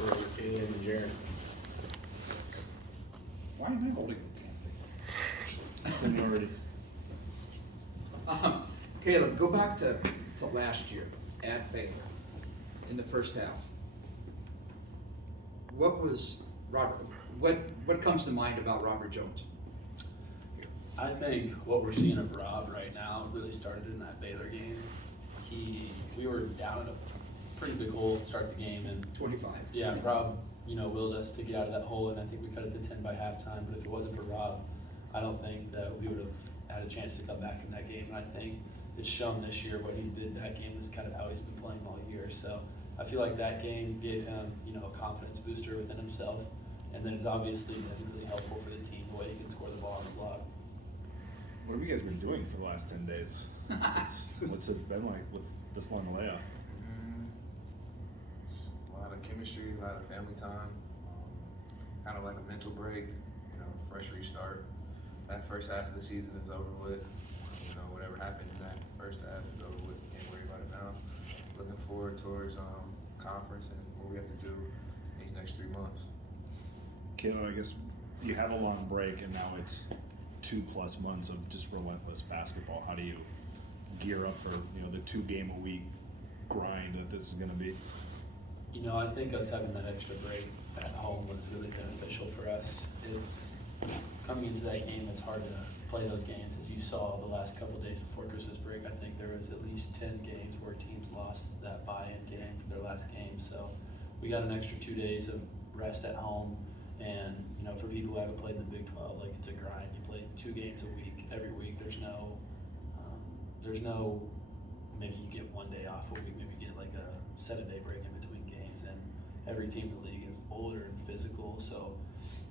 for Grill and Jaren. Why am I holding the Seniority. Caleb, go back to last year at Baylor in the first half. What was Robert? What comes to mind about Robert Jones? I think what we're seeing of Rob right now really started in that Baylor game. We were down in a pretty big hole to start the game, and 25. yeah, Rob, willed us to get out of that hole, and I think we cut it to 10 by halftime. But if it wasn't for Rob, I don't think that we would have had a chance to come back in that game. And I think it's shown this year what he did that game is kind of how he's been playing all year. So I feel like that game gave him, a confidence booster within himself, and then it's obviously been really helpful for the team the way he can score the ball on the block. What have you guys been doing for the last 10 days? What's it been like with this long layoff? A lot of chemistry, a lot of family time, kind of like a mental break, fresh restart. That first half of the season is over with. Whatever happened in that first half is over with. Can't worry about it now. Looking forward towards conference and what we have to do these next 3 months. Kayla, I guess you had a long break and now it's 2+ months of just relentless basketball. How do you gear up for the 2-game-a-week grind that this is going to be? I think us having that extra break at home was really beneficial for us. It's coming into that game, it's hard to play those games. As you saw the last couple of days before Christmas break, I think there was at least 10 games where teams lost that buy-in game for their last game. So we got an extra 2 days of rest at home. And, for people who haven't played in the Big 12, it's a grind. You play 2 games a week, every week. There's no, maybe you get 1 day off a week, maybe you get like a 7-day break in between games. And every team in the league is older and physical, so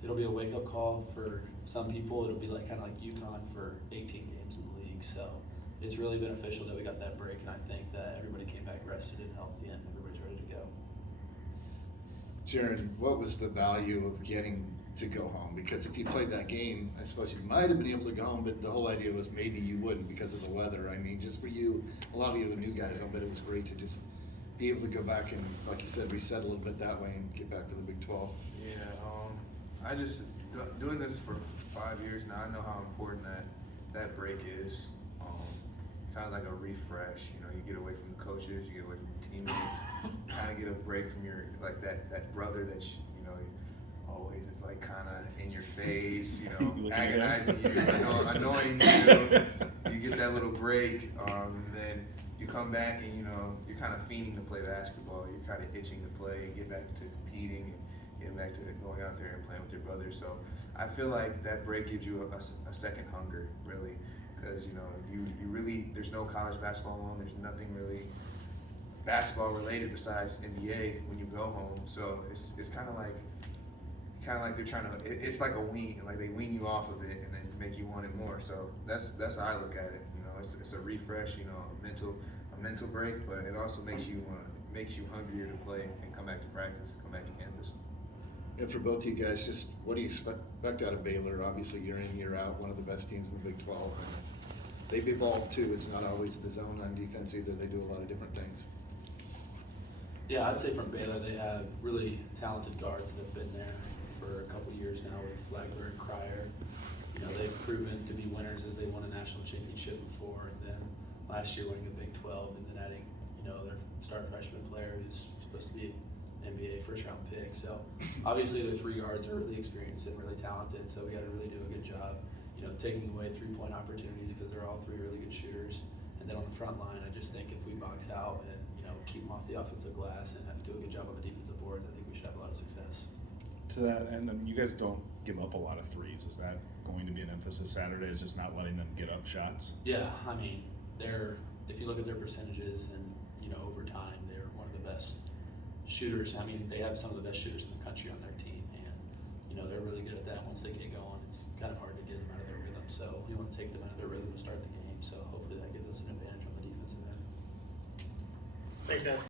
it'll be a wake-up call for some people. It'll be kind of like UConn for 18 games in the league. So it's really beneficial that we got that break, and I think that everybody came back rested and healthy, and everybody's ready to go. Jaren, what was the value of getting to go home? Because if you played that game, I suppose you might have been able to go home, but the whole idea was maybe you wouldn't because of the weather. I mean, just for you, a lot of the other new guys, I'll bet it was great to just be able to go back and, like you said, reset a little bit that way and get back to the Big 12. Yeah, I just doing this for 5 years now. I know how important that break is. Kind of like a refresh. You get away from the coaches, you get away from your teammates. Kind of get a break from your that brother that always is kind of in your face, agonizing you, annoying you. You get that little break, and then you come back and you're kind of fiending to play basketball. You're kind of itching to play and get back to competing and getting back to going out there and playing with your brothers. So I feel like that break gives you a second hunger, really, because you really, there's no college basketball on. There's nothing really basketball related besides NBA when you go home. So it's kind of like they're trying to. It's like a wean, like they wean you off of it and then make you want it more. So that's how I look at it. It's a refresh, a mental break, but it also makes you hungrier to play and come back to practice and come back to campus. And for both you guys, just what do you expect out of Baylor? Obviously, year in, year out, one of the best teams in the Big 12. And they've evolved too. It's not always the zone on defense either. They do a lot of different things. Yeah, I'd say from Baylor they have really talented guards that have been there for a couple years now with Flagler and Cryer. They've proven to be winners as they won a national championship before, and then last year winning a Big 12, and then adding, their star freshman player who's supposed to be an NBA first-round pick. So obviously their 3 guards are really experienced and really talented, so we got to really do a good job, taking away 3-point opportunities because they're all 3 really good shooters. And then on the front line, I just think if we box out and keep them off the offensive glass and have to do a good job on the defensive boards, I think we should have a lot of success. To that end, you guys don't give up a lot of threes. Is that going to be an emphasis Saturday? Is just not letting them get up shots? Yeah, I mean, if you look at their percentages and over time, they're one of the best shooters. I mean, they have some of the best shooters in the country on their team, and they're really good at that. Once they get going, it's kind of hard to get them out of their rhythm. So we want to take them out of their rhythm to start the game. So hopefully that gives us an advantage on the defensive end. Thanks, guys.